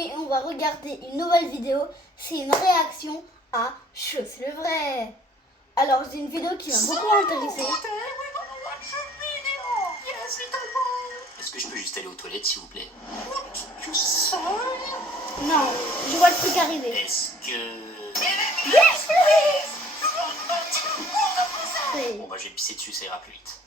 aujourd'hui on va regarder une nouvelle vidéo. C'est une réaction à Chose le vrai. Alors c'est une vidéo qui m'a beaucoup intéressée. Est-ce que je peux juste aller aux toilettes s'il vous plaît? Non, je vois le truc arriver. Est-ce que... C'est- Bon bah je vais pisser dessus, ça ira plus vite.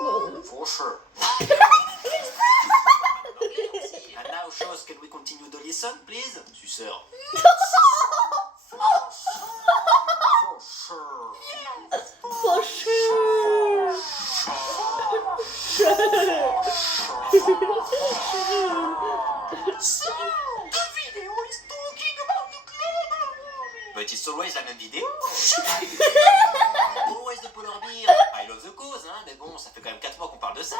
Oh. For sure. And now, Chose, can we continue the lesson, please? Suceur. For sure. For sure. But it's always la même vidéo. Always the polar bear. I love the cause, hein, mais bon, ça fait quand même 4 mois qu'on parle de ça.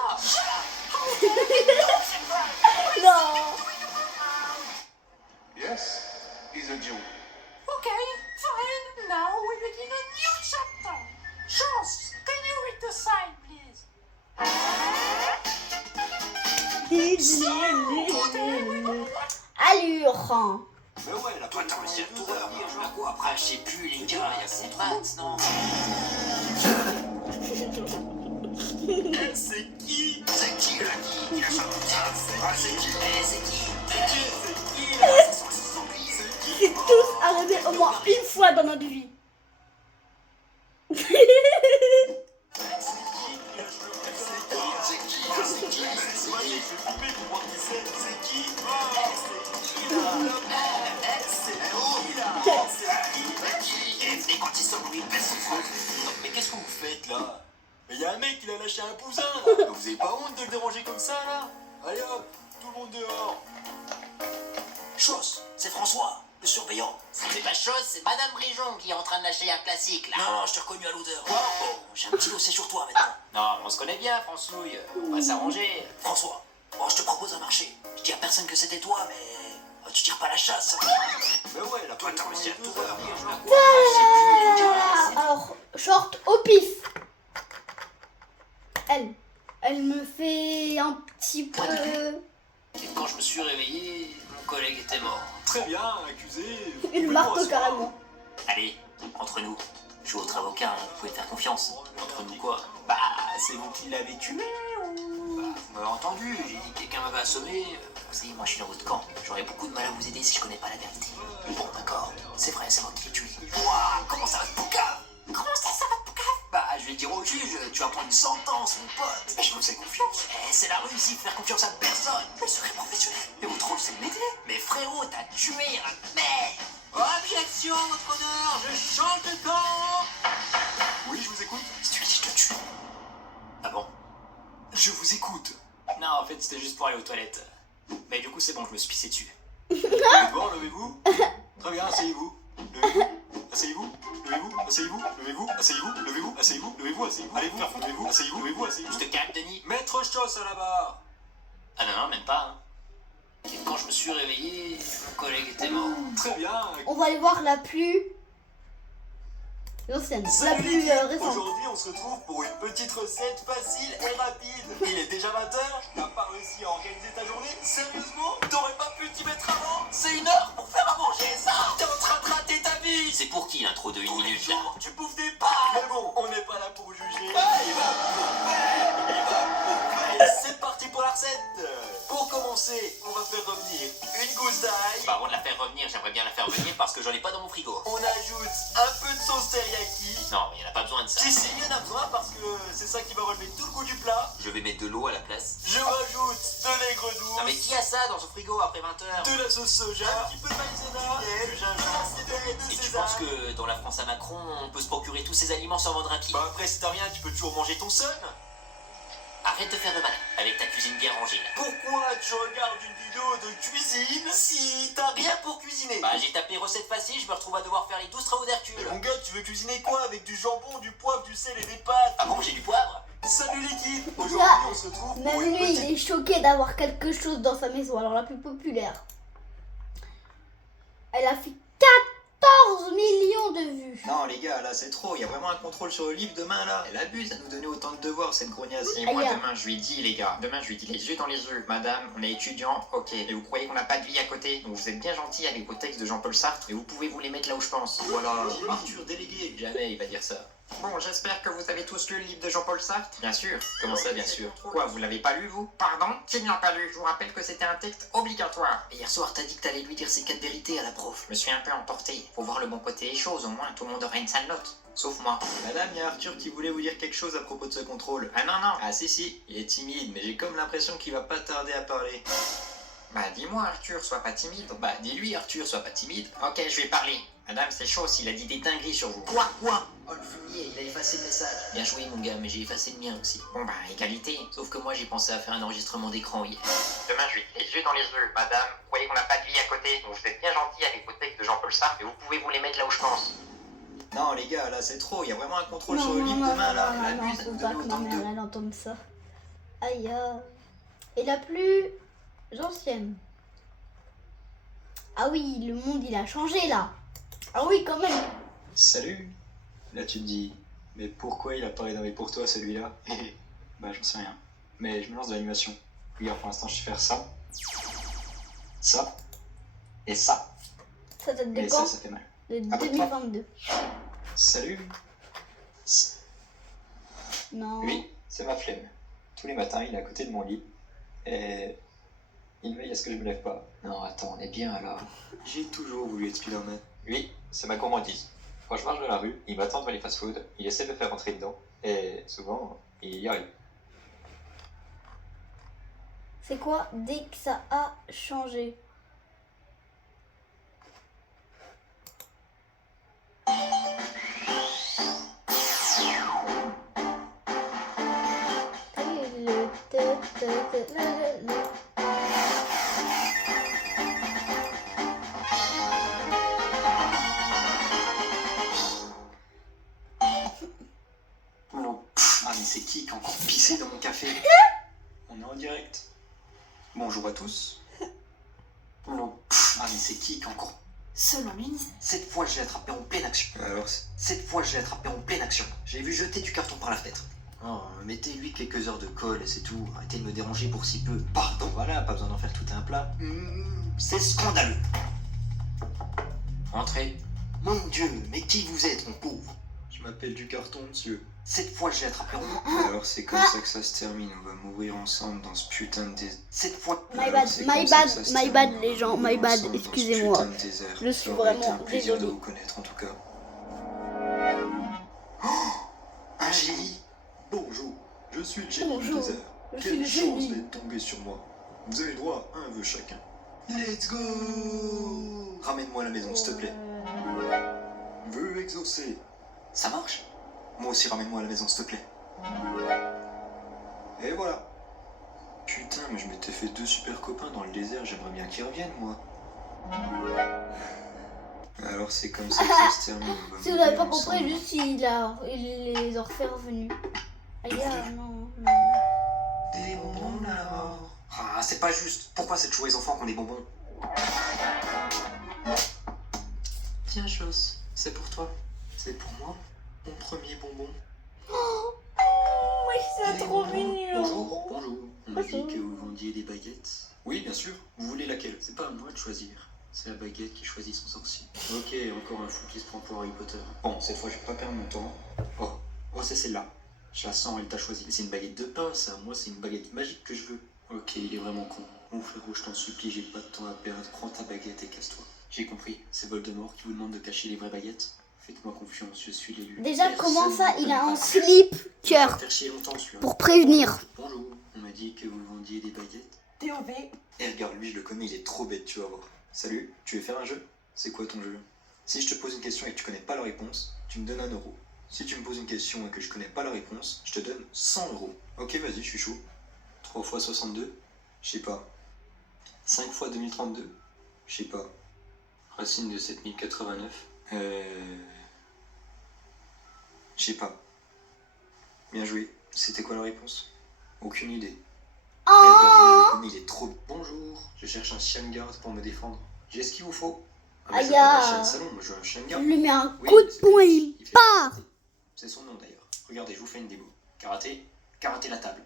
Non. Yes, he's a Jew. Okay, fine. Now we begin a new chapter. Chose, can you read the sign, please? Allure. Mais ouais, la attends, mais c'est tout à quoi après, je sais plus, les gars, il y a contrainte, non? C'est qui? C'est qui là qui a chanté? C'est qui? C'est qui? C'est qui là? C'est qui? C'est tous arrivé au moins une fois dans notre vie. Mais qu'est-ce que vous faites là? Mais y'a un mec qui l'a lâché un poussin là. Vous avez pas honte de le déranger comme ça là? Allez hop, tout le monde dehors. Chose, c'est François, le surveillant. C'est pas Chose, c'est Madame Brijon qui est en train de lâcher un classique là. Non, je t'ai reconnu à l'odeur. Bon, j'ai un petit dossier sur toi maintenant. Non, on se connaît bien, Françouille. On va s'arranger. François, bon, je te propose un marché. Je dis à personne que c'était toi, mais tu tires pas la chasse. Mais ouais, la attends, mais c'est tout à l'heure. Alors, short au pif. Elle me fait un petit peu... Et quand je me suis réveillé, mon collègue était mort. Très bien, accusé. Une marteau carrément. Allez, entre nous. Je suis votre avocat, hein, vous pouvez faire confiance. Entre nous quoi? Bah, c'est vous qui l'avez tué ou... Bah, vous m'avez entendu, j'ai dit que quelqu'un m'avait assommé. Vous savez, moi je suis dans votre camp. J'aurais beaucoup de mal à vous aider si je connais pas la vérité. Bon, d'accord, c'est vrai, c'est moi qui l'ai tué. Wouah, comment ça va te poucave? Comment ça va, Poucave? Bah, je vais dire au juge, tu vas prendre une sentence, mon pote. Mais je vous fais confiance. Eh, c'est la Russie, faire confiance à personne. Je serai professionnel. Mais votre rôle, c'est de m'aider. Mais frérot, t'as tué un mec. Objection, votre honneur, je change de camp. Oui, je vous écoute. Si tu le dis, je te tue. Ah bon? Je vous écoute. Non, en fait, c'était juste pour aller aux toilettes. Mais du coup, c'est bon, je me suis pissé dessus. Levez-vous, levez-vous. Très bien, asseyez-vous. Levez-vous. Asseyez-vous, levez-vous, asseyez-vous, levez-vous, asseyez-vous, levez-vous, asseyez-vous, levez-vous, asseyez-vous, allez-vous faire foutre, levez-vous, asseyez-vous, levez-vous, asseyez-vous. Je te calme, Denis. Maître Stoss à la barre. Ah non, non, même pas. Hein. Et quand je me suis réveillé, mon collègue était mort. Très bien. On va aller voir la plus... ancienne, la plus récente. Aujourd'hui, on se retrouve pour une petite recette facile et rapide. Il est déjà 20h, t'as pas réussi à organiser ta journée? Sérieusement? T'aurais pas pu t'y mettre avant? C'est 1 heure pour faire à manger ça? T'es en train de rater ta vie! C'est pour qui l'intro de 1 minute là? Tu bouffes des pâtes! Mais bon, on n'est pas là pour juger. C'est parti pour la recette! Pour commencer, on va faire revenir une gousse d'ail. Bah, avant de la faire revenir, j'aimerais bien la faire revenir parce que j'en ai pas dans mon frigo. On ajoute un peu de sauce teriyaki. Non, mais il en a pas besoin de ça. Si, il y en a besoin parce que c'est ça qui va relever tout le goût du plat. Je vais mettre de l'eau à la place. Je rajoute de l'aigre douce. Non, mais qui a ça dans son frigo après 20h? De la sauce soja, un petit peu de maïzena, et du gingembre, Et tu penses que dans la France à Macron, on peut se procurer tous ces aliments sans vendre un pied? Bah après, si t'as rien, tu peux toujours manger ton son. Arrête de faire le malin avec ta cuisine bien rangée là. Pourquoi tu regardes une vidéo de cuisine si t'as rien pour cuisiner? Bah, j'ai tapé recette facile, je me retrouve à devoir faire les 12 travaux d'Hercule. Mon gars, tu veux cuisiner quoi? Avec du jambon, du poivre, du sel et des pâtes? Ah bon, j'ai du poivre? Salut l'équipe! Aujourd'hui, Là, on se retrouve pour Même une lui, petite... il est choqué d'avoir quelque chose dans sa maison. Alors la plus populaire. Elle a fait 14 millions de vues. Non les gars, là c'est trop, il y a vraiment un contrôle sur le livre demain là. Elle abuse à nous donner autant de devoirs cette grognasse. Et moi Aïe. demain je lui dis les gars, demain je lui dis les yeux dans les yeux. Madame, on est étudiant, ok, et vous croyez qu'on n'a pas de vie à côté. Donc vous êtes bien gentil avec vos textes de Jean-Paul Sartre, et vous pouvez vous les mettre là où je pense. Voilà, Arthur délégué. Jamais il va dire ça. Bon, j'espère que vous avez tous lu le livre de Jean-Paul Sartre. Bien sûr. Comment ça, bien sûr? Quoi, vous l'avez pas lu, vous? Pardon? Qui ne l'a pas lu? Je vous rappelle que c'était un texte obligatoire. Et hier soir, t'as dit que t'allais lui dire ses 4 vérités à la prof. Je me suis un peu emporté. Faut voir le bon côté des choses, au moins tout le monde aura une sale note. Sauf moi. Madame, il y a Arthur qui voulait vous dire quelque chose à propos de ce contrôle. Ah non, non. Ah si, il est timide, mais j'ai comme l'impression qu'il va pas tarder à parler. Bah dis-moi Arthur, sois pas timide. Bah dis-lui Arthur, sois pas timide. Ok, je vais parler. Madame, c'est chaud s'il a dit des dingueries sur vous. Quoi? Oh le fumier, il a effacé le message. Bien joué mon gars, mais j'ai effacé le mien aussi. Bon bah, égalité. Sauf que moi j'ai pensé à faire un enregistrement d'écran hier. Demain je lui dis les yeux dans les yeux. Madame, vous croyez qu'on n'a pas de vie à côté. Donc vous êtes bien gentil avec vos textes de Jean-Paul Sartre, et vous pouvez vous les mettre là où je pense. Non les gars, là c'est trop, il y a vraiment un contrôle sur le livre demain là. Elle abuse à faut nous pas donner que ma autant de mère elle entende ça. Aïe. Et la plus ancienne. Ah oui, le monde il a changé là. Ah oui, quand même. Salut. Là tu te dis, mais pourquoi il a pas rénové pour toi celui-là? Bah j'en sais rien. Mais je me lance de l'animation. Regarde, pour l'instant je vais faire ça, ça et ça. Ça date de Et quand? ça fait mal. De Ah bah, 2022. Salut. Non. Oui, c'est ma flemme. Tous les matins il est à côté de mon lit et il veille à ce que je me lève pas. Non attends, on est bien alors. J'ai toujours voulu être Spider-Man. Oui, c'est ma gourmandise. Quand je marche dans la rue, il m'attend devant les fast-food, il essaie de me faire rentrer dedans, et souvent, il y arrive. C'est quoi dès que ça a changé? Ah mais c'est qui a encore pissé dans mon café? On est en direct. Bonjour à tous. Ah mais c'est qui a encore... Selon l'UNICEF. Cette fois je l'ai attrapé en pleine action. Alors cette fois je l'ai attrapé en pleine action. J'ai vu jeter du carton par la fenêtre. Oh, mettez-lui quelques heures de colle et c'est tout. Arrêtez de me déranger pour si peu. Pardon, voilà, pas besoin d'en faire tout un plat. C'est scandaleux. Entrez. Mon Dieu, mais qui vous êtes, mon pauvre? Je m'appelle du carton, monsieur. Cette fois je l'ai attrapé en... Alors c'est comme ça que ça se termine, on va mourir ensemble dans ce putain de désert. Cette fois... My bad les gens, my bad, excusez-moi. Je suis vraiment un plaisir de désolée. vous connaître en tout cas. Un génie. Bonjour, je suis le génie du Bonjour, désert. je suis Quelle le chance génie. d'être tombé sur moi. Vous avez droit à un vœu chacun. Let's go. Ramène-moi à la maison, s'il te plaît. Vœu exaucé. Ça marche? Moi aussi, ramène-moi à la maison, s'il te plaît. Et voilà. Putain, mais je m'étais fait 2 super copains dans le désert, j'aimerais bien qu'ils reviennent, moi. Alors c'est comme ça que ça se termine. on va Si vous n'avez pas mourir compris, ensemble. juste il les a refait revenus. Aïe, non. Des bonbons à la mort. Ah, c'est pas juste. Pourquoi c'est toujours les enfants qui ont des bonbons? Tiens, Chose, c'est pour toi. C'est pour moi, mon premier bonbon. Oui, c'est trop mignon. Bonjour, bonjour. On m'a dit Bonjour. que vous vendiez des baguettes. Oui, bien sûr. Vous voulez laquelle? C'est pas à moi de choisir. C'est la baguette qui choisit son sorcier. Ok, encore un fou qui se prend pour Harry Potter. Bon, cette fois, je vais pas perdre mon temps. Oh, c'est celle-là. Je la sens, elle t'a choisi. C'est une baguette de pain, ça. Moi, c'est une baguette magique que je veux. Ok, il est vraiment con. Mon frérot, je t'en supplie, j'ai pas de temps à perdre. Prends ta baguette et casse-toi. J'ai compris. C'est Voldemort qui vous demande de cacher les vraies baguettes. Faites-moi confiance, je suis l'élu. Déjà, Personne comment ça, ne il a connaît un pas. slip Ça va cœur faire chier longtemps, celui-là. pour prévenir. Bonjour, on m'a dit que vous vendiez des baguettes. TOV. Eh regarde, lui je le connais, il est trop bête, tu vas voir. Salut, tu veux faire un jeu? C'est quoi ton jeu? Si je te pose une question et que tu connais pas la réponse, tu me donnes 1 euro. Si tu me poses une question et que je connais pas la réponse, je te donne 100 euros. Ok, vas-y, je suis chaud. 3 fois 62? Je sais pas. 5 fois 2032? Je sais pas. Racine de 7089? Je sais pas. Bien joué. C'était quoi la réponse? Aucune idée. Oh, Regarde, lui, je le connais, il est trop... Bonjour, je cherche un chien de garde pour me défendre. J'ai ce qu'il vous faut. Ah, mais Aïe, c'est pas un ah. chien de salon, moi je veux un chien de Je garde. lui mets un Oui, coup de c'est poing et magnifique. il fait part. du karaté. C'est son nom d'ailleurs. Regardez, je vous fais une démo. Karaté, karaté la table.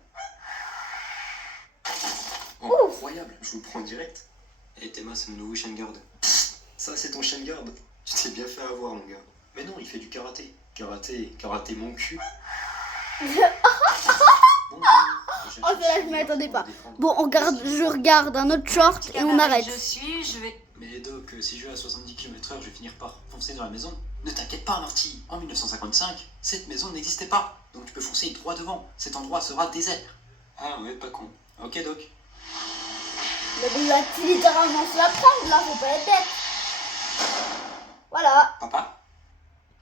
Oh, incroyable, je vous le prends direct. Et Théma, c'est mon nouveau chien de garde. Ça, c'est ton chien de garde. Tu t'es bien fait avoir, mon gars. Mais non, il fait du karaté. Karaté mon cul. Bon, Oh, celle-là, je m'y attendais pas. Bon, je regarde un autre short et on arrête. Je suis, je vais... Mais Doc, si je vais à 70 km/h, je vais finir par foncer dans la maison. Ne t'inquiète pas, Marty. En 1955, cette maison n'existait pas. Donc tu peux foncer droit devant. Cet endroit sera désert. Ah ouais, pas con. Ok, Doc. Mais il va littéralement se la prendre là, faut pas être bête. Voilà. Papa?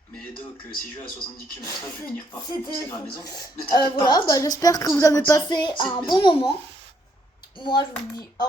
Mais Doc, si je vais à 70 km/h, je vais finir par C'était- foncer dans la maison. Ne t'inquiète pas, Voilà, Marty. j'espère En que vous avez 1955, passé cette un maison bon moment. Moi, je vous dis au